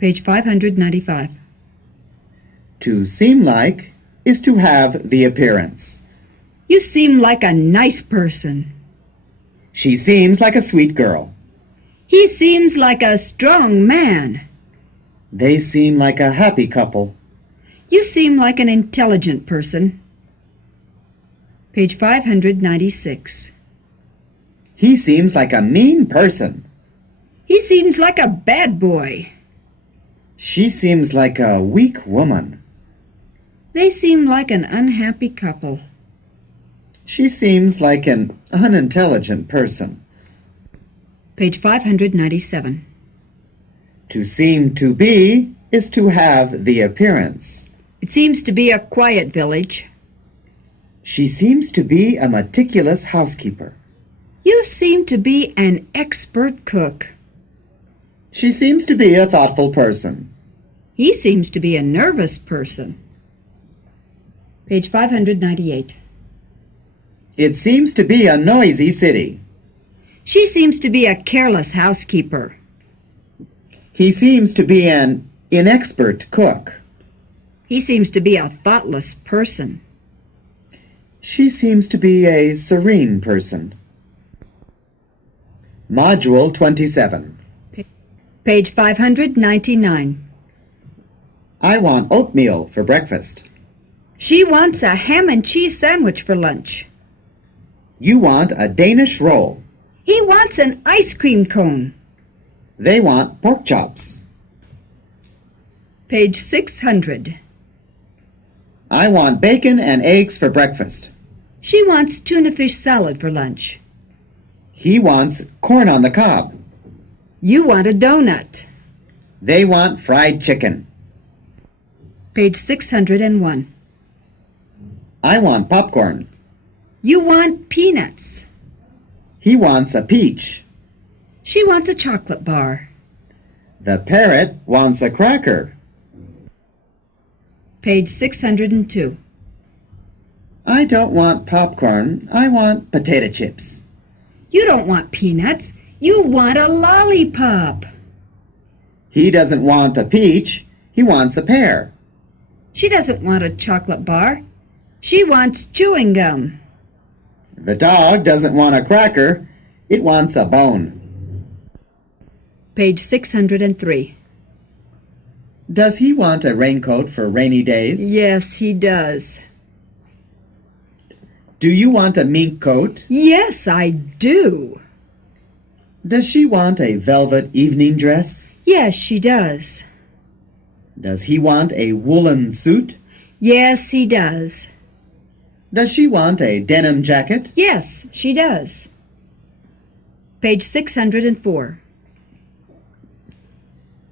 Page 595. To seem like is to have the appearance. You seem like a nice person. She seems like a sweet girl. He seems like a strong man. They seem like a happy couple. You seem like an intelligent person. Page 596. He seems like a mean person. He seems like a bad boy. She seems like a weak woman. They seem like an unhappy couple. She seems like an unintelligent person. Page 597. To seem to be is to have the appearance. It seems to be a quiet village. She seems to be a meticulous housekeeper. You seem to be an expert cook. She seems to be a thoughtful person. He seems to be a nervous person. Page 598. It seems to be a noisy city. She seems to be a careless housekeeper. He seems to be an inexpert cook. He seems to be a thoughtless person. She seems to be a serene person. Module 27. Page 599. I want oatmeal for breakfast. She wants a ham and cheese sandwich for lunch. You want a Danish roll. He wants an ice cream cone. They want pork chops. Page 600. I want bacon and eggs for breakfast. She wants tuna fish salad for lunch. He wants corn on the cob. You want a donut. They want fried chicken. Page 601. I want popcorn. You want peanuts. He wants a peach. She wants a chocolate bar. The parrot wants a cracker. Page 602. I don't want popcorn. I want potato chips. You don't want peanuts. You want a lollipop. He doesn't want a peach. He wants a pear. She doesn't want a chocolate bar. She wants chewing gum. The dog doesn't want a cracker. It wants a bone. Page 603. Does he want a raincoat for rainy days? Yes, he does. Do you want a mink coat? Yes, I do. Does she want a velvet evening dress? Yes, she does. Does he want a woolen suit? Yes, he does. Does she want a denim jacket? Yes, she does. Page 604.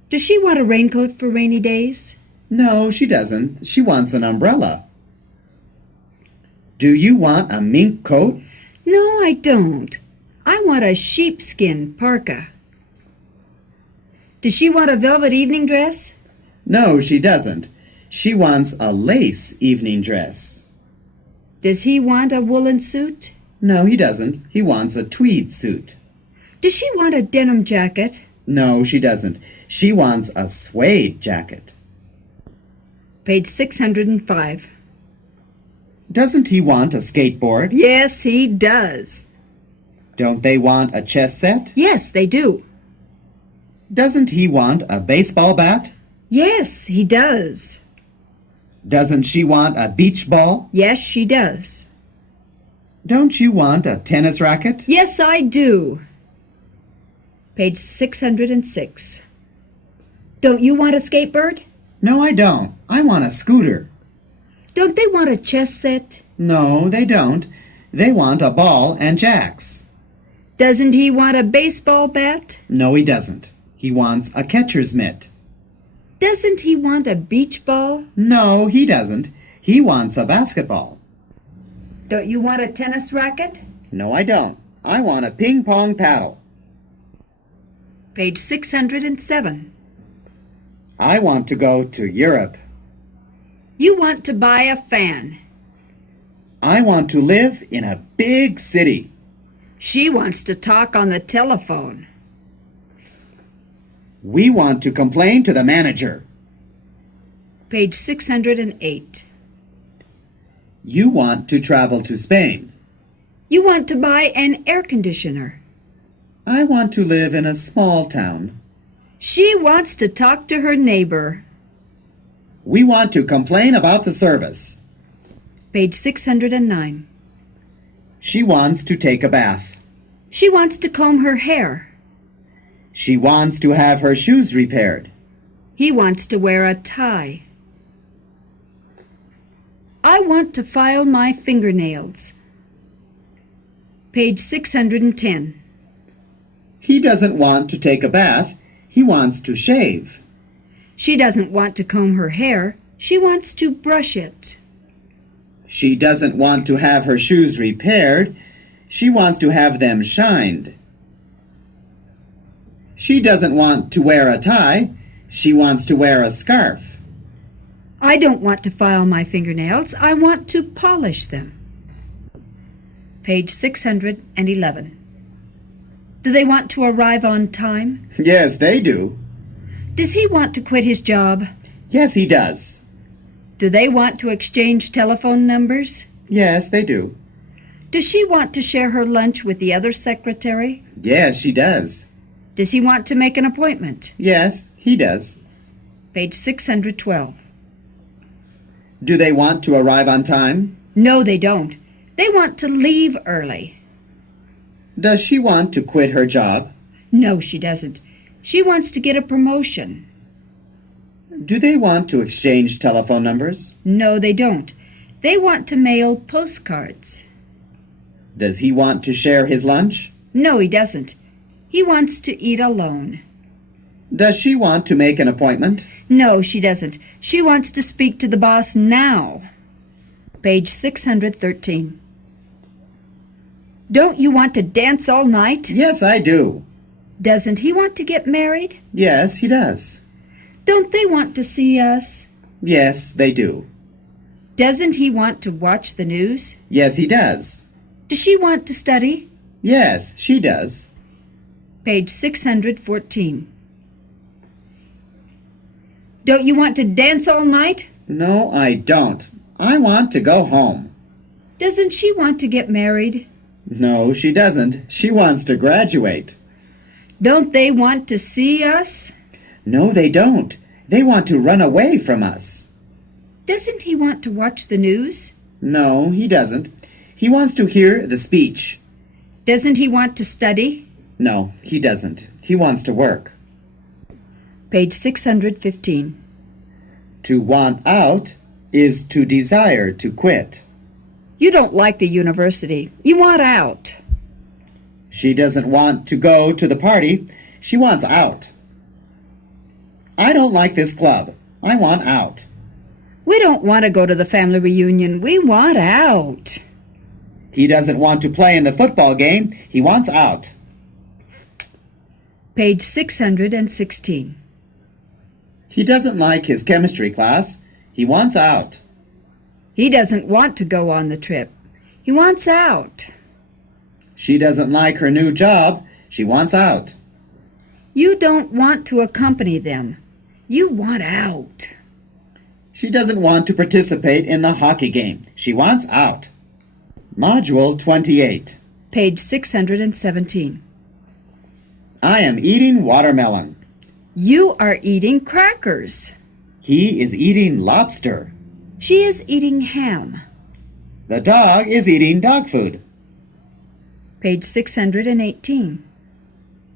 Does she want a raincoat for rainy days? No, she doesn't. She wants an umbrella. Do you want a mink coat? No, I don't. I want a sheepskin parka. Does she want a velvet evening dress? No, she doesn't. She wants a lace evening dress. Does he want a woolen suit? No, he doesn't. He wants a tweed suit. Does she want a denim jacket? No, she doesn't. She wants a suede jacket. Page 605. Doesn't he want a skateboard? Yes, he does. Don't they want a chess set? Yes, they do. Doesn't he want a baseball bat? Yes, he does. Doesn't she want a beach ball? Yes, she does. Don't you want a tennis racket? Yes, I do. Page 606. Don't you want a skateboard? No, I don't. I want a scooter. Don't they want a chess set? No, they don't. They want a ball and jacks. Doesn't he want a baseball bat? No, he doesn't. He wants a catcher's mitt. Doesn't he want a beach ball? No, he doesn't. He wants a basketball. Don't you want a tennis racket? No, I don't. I want a ping-pong paddle. Page 607. I want to go to Europe. You want to buy a fan. I want to live in a big city. She wants to talk on the telephone. We want to complain to the manager. Page 608. You want to travel to Spain. You want to buy an air conditioner. I want to live in a small town. She wants to talk to her neighbor. We want to complain about the service. Page 609. She wants to take a bath. She wants to comb her hair. She wants to have her shoes repaired. He wants to wear a tie. I want to file my fingernails. Page 610. He doesn't want to take a bath. He wants to shave. She doesn't want to comb her hair. She wants to brush it. She doesn't want to have her shoes repaired. She wants to have them shined. She doesn't want to wear a tie. She wants to wear a scarf. I don't want to file my fingernails. I want to polish them. Page 611. Do they want to arrive on time? Yes, they do. Does he want to quit his job? Yes, he does. Do they want to exchange telephone numbers? Yes, they do. Does she want to share her lunch with the other secretary? Yes, she does. Does he want to make an appointment? Yes, he does. Page 612. Do they want to arrive on time? No, they don't. They want to leave early. Does she want to quit her job? No, she doesn't. She wants to get a promotion. Do they want to exchange telephone numbers? No, they don't. They want to mail postcards. Does he want to share his lunch? No, he doesn't. He wants to eat alone. Does she want to make an appointment? No, she doesn't. She wants to speak to the boss now. Page 613. Don't you want to dance all night? Yes, I do. Doesn't he want to get married? Yes, he does. Don't they want to see us? Yes, they do. Doesn't he want to watch the news? Yes, he does. Does she want to study? Yes, she does. Page 614. Don't you want to dance all night? No, I don't. I want to go home. Doesn't she want to get married? No, she doesn't. She wants to graduate. Don't they want to see us? No, they don't. They want to run away from us. Doesn't he want to watch the news? No, he doesn't. He wants to hear the speech. Doesn't he want to study? No, he doesn't. He wants to work. Page 615. To want out is to desire to quit. You don't like the university. You want out. She doesn't want to go to the party. She wants out. I don't like this club. I want out. We don't want to go to the family reunion. We want out. He doesn't want to play in the football game. He wants out. Page 616. He doesn't like his chemistry class. He wants out. He doesn't want to go on the trip. He wants out. She doesn't like her new job. She wants out. You don't want to accompany them. You want out. She doesn't want to participate in the hockey game. She wants out. Module 28. Page 617. I am eating watermelon. You are eating crackers. He is eating lobster. She is eating ham. The dog is eating dog food. Page 618.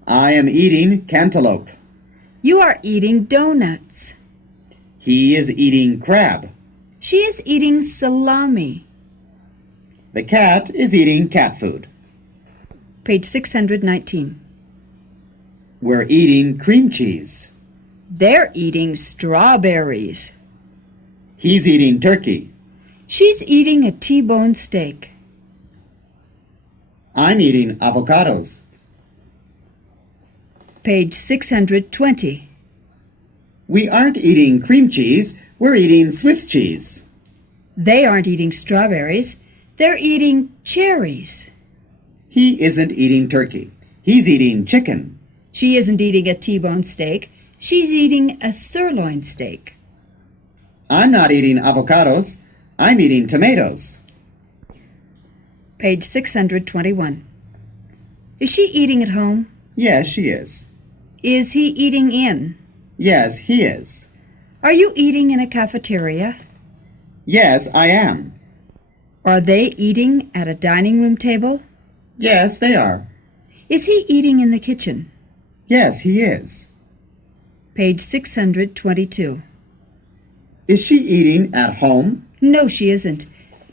I am eating cantaloupe. You are eating donuts. He is eating crab. She is eating salami. The cat is eating cat food. Page 619. We're eating cream cheese. They're eating strawberries. He's eating turkey. She's eating a T-bone steak. I'm eating avocados. Page 620. We aren't eating cream cheese. We're eating Swiss cheese. They aren't eating strawberries. They're eating cherries. He isn't eating turkey. He's eating chicken. She isn't eating a T-bone steak. She's eating a sirloin steak. I'm not eating avocados. I'm eating tomatoes. Page 621. Is she eating at home? Yes, she is. Is he eating in? Yes, he is. Are you eating in a cafeteria? Yes, I am. Are they eating at a dining room table? Yes, they are. Is he eating in the kitchen? Yes, he is. Page 622. Is she eating at home? No, she isn't.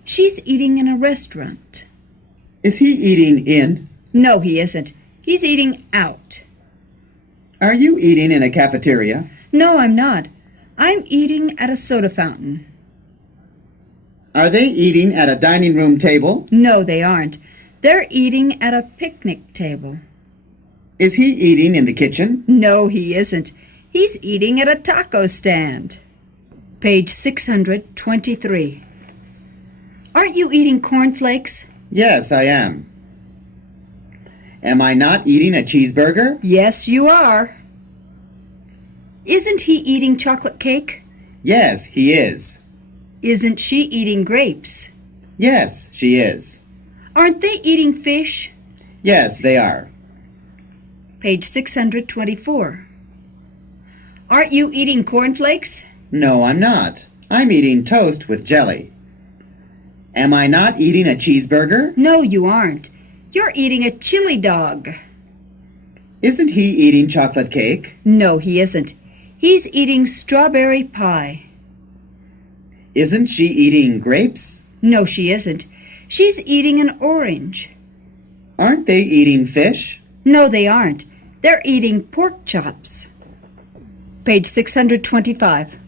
She's eating in a restaurant. Is he eating in? No, he isn't. He's eating out. Are you eating in a cafeteria? No, I'm not. I'm eating at a soda fountain. Are they eating at a dining room table? No, they aren't. They're eating at a picnic table. Is he eating in the kitchen? No, he isn't. He's eating at a taco stand. Page 623. Aren't you eating cornflakes? Yes, I am. Am I not eating a cheeseburger? Yes, you are. Isn't he eating chocolate cake? Yes, he is. Isn't she eating grapes? Yes, she is. Aren't they eating fish? Yes, they are. Page 624. Aren't you eating cornflakes? No, I'm not. I'm eating toast with jelly. Am I not eating a cheeseburger? No, you aren't. You're eating a chili dog. Isn't he eating chocolate cake? No, he isn't. He's eating strawberry pie. Isn't she eating grapes? No, she isn't. She's eating an orange. Aren't they eating fish? No, they aren't. They're eating pork chops. Page 625.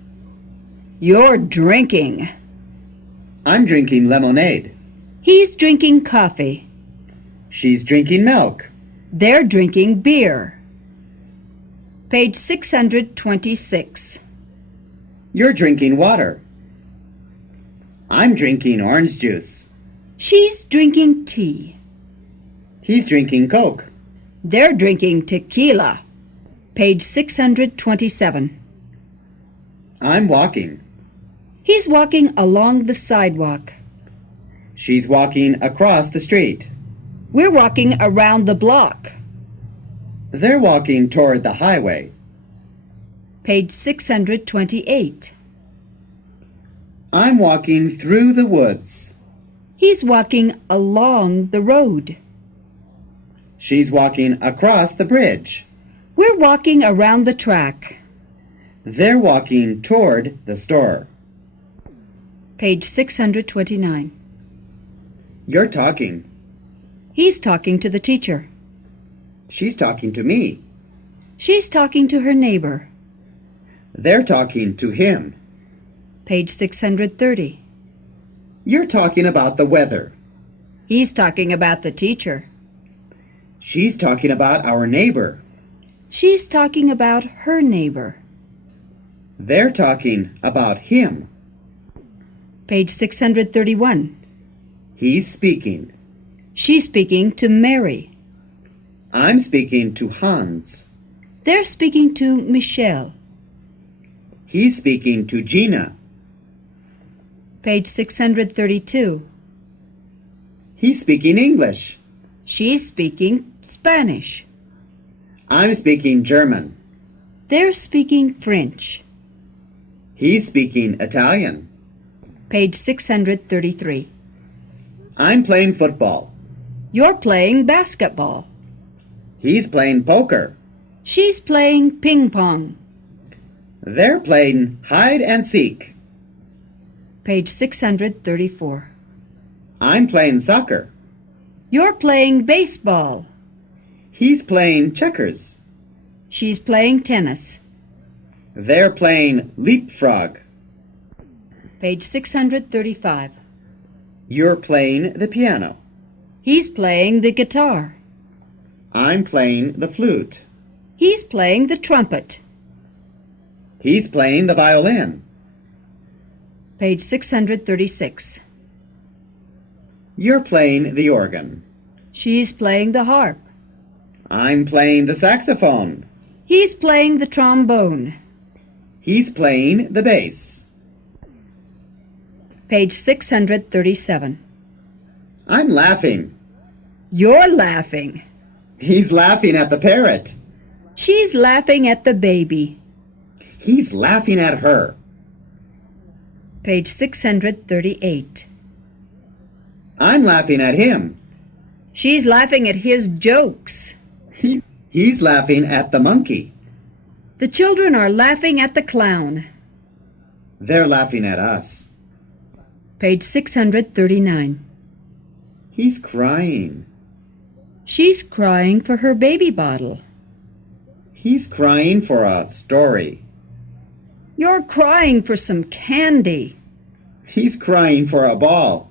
You're drinking. I'm drinking lemonade. He's drinking coffee. She's drinking milk. They're drinking beer. Page 626. You're drinking water. I'm drinking orange juice. She's drinking tea. He's drinking Coke. They're drinking tequila. Page 627. I'm walking. He's walking along the sidewalk. She's walking across the street. We're walking around the block. They're walking toward the highway. Page 628. I'm walking through the woods. He's walking along the road. She's walking across the bridge. We're walking around the track. They're walking toward the store. Page 629. You're talking. He's talking to the teacher. She's talking to me. She's talking to her neighbor. They're talking to him. Page 630. You're talking about the weather. He's talking about the teacher. She's talking about our neighbor. She's talking about her neighbor. They're talking about him. Page 631. He's speaking. She's speaking to Mary. I'm speaking to Hans. They're speaking to Michelle. He's speaking to Gina. Page 632. He's speaking English. She's speaking Spanish. I'm speaking German. They're speaking French. He's speaking Italian. Page 633. I'm playing football. You're playing basketball. He's playing poker. She's playing ping pong. They're playing hide and seek. Page 634. I'm playing soccer. You're playing baseball. He's playing checkers. She's playing tennis. They're playing leapfrog. Page 635. You're playing the piano. He's playing the guitar. I'm playing the flute. He's playing the trumpet. He's playing the violin. Page 636. You're playing the organ. She's playing the harp. I'm playing the saxophone. He's playing the trombone. He's playing the bass. Page 637. I'm laughing. You're laughing. He's laughing at the parrot. She's laughing at the baby. He's laughing at her. Page 638. I'm laughing at him. She's laughing at his jokes. He's laughing at the monkey. The children are laughing at the clown. They're laughing at us. Page 639. He's crying. She's crying for her baby bottle. He's crying for a story. You're crying for some candy. He's crying for a ball.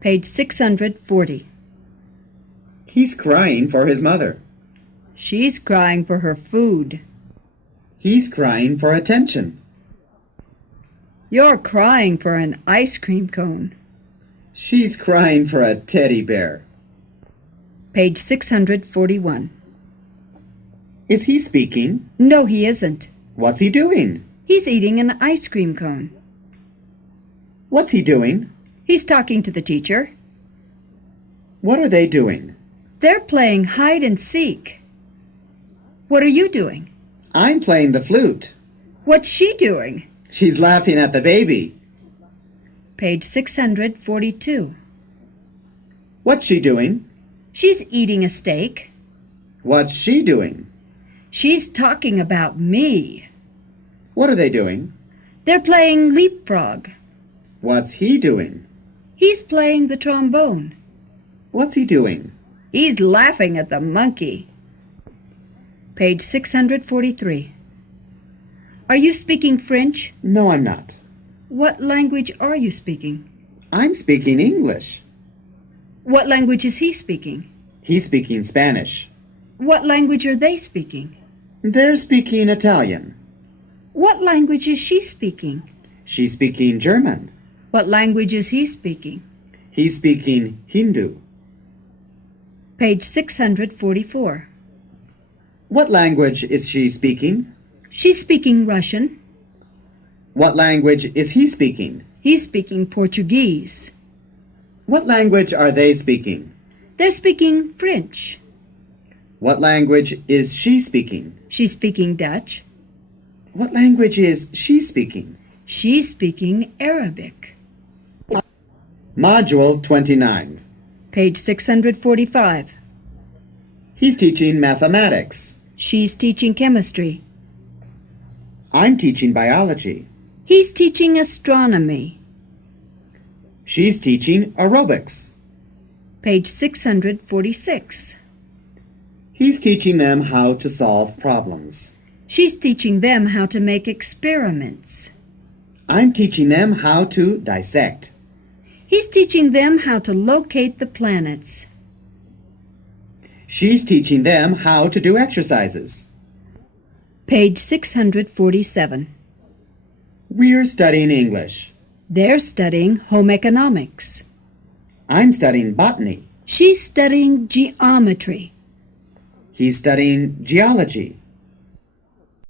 Page 640. He's crying for his mother. She's crying for her food. He's crying for attention. You're crying for an ice cream cone. She's crying for a teddy bear. Page 641. Is he speaking? No, he isn't. What's he doing? He's eating an ice cream cone. What's he doing? He's talking to the teacher. What are they doing? They're playing hide and seek. What are you doing? I'm playing the flute. What's she doing? She's laughing at the baby. Page 642. What's she doing? She's eating a steak. What's she doing? She's talking about me. What are they doing? They're playing leapfrog. What's he doing? He's playing the trombone. What's he doing? He's laughing at the monkey. Page 643. Are you speaking French? No, I'm not. What language are you speaking? I'm speaking English. What language is he speaking? He's speaking Spanish. What language are they speaking? They're speaking Italian. What language is she speaking? She's speaking German. What language is he speaking? He's speaking Hindu. Page 644. What language is she speaking? She's speaking Russian. What language is he speaking? He's speaking Portuguese. What language are they speaking? They're speaking French. What language is she speaking? She's speaking Dutch. What language is she speaking? She's speaking Arabic. Module 29. Page 645. He's teaching mathematics. She's teaching chemistry. I'm teaching biology. He's teaching astronomy. She's teaching aerobics. Page 646. He's teaching them how to solve problems. She's teaching them how to make experiments. I'm teaching them how to dissect. He's teaching them how to locate the planets. She's teaching them how to do exercises. Page 647. We're studying English. They're studying home economics. I'm studying botany. She's studying geometry. He's studying geology.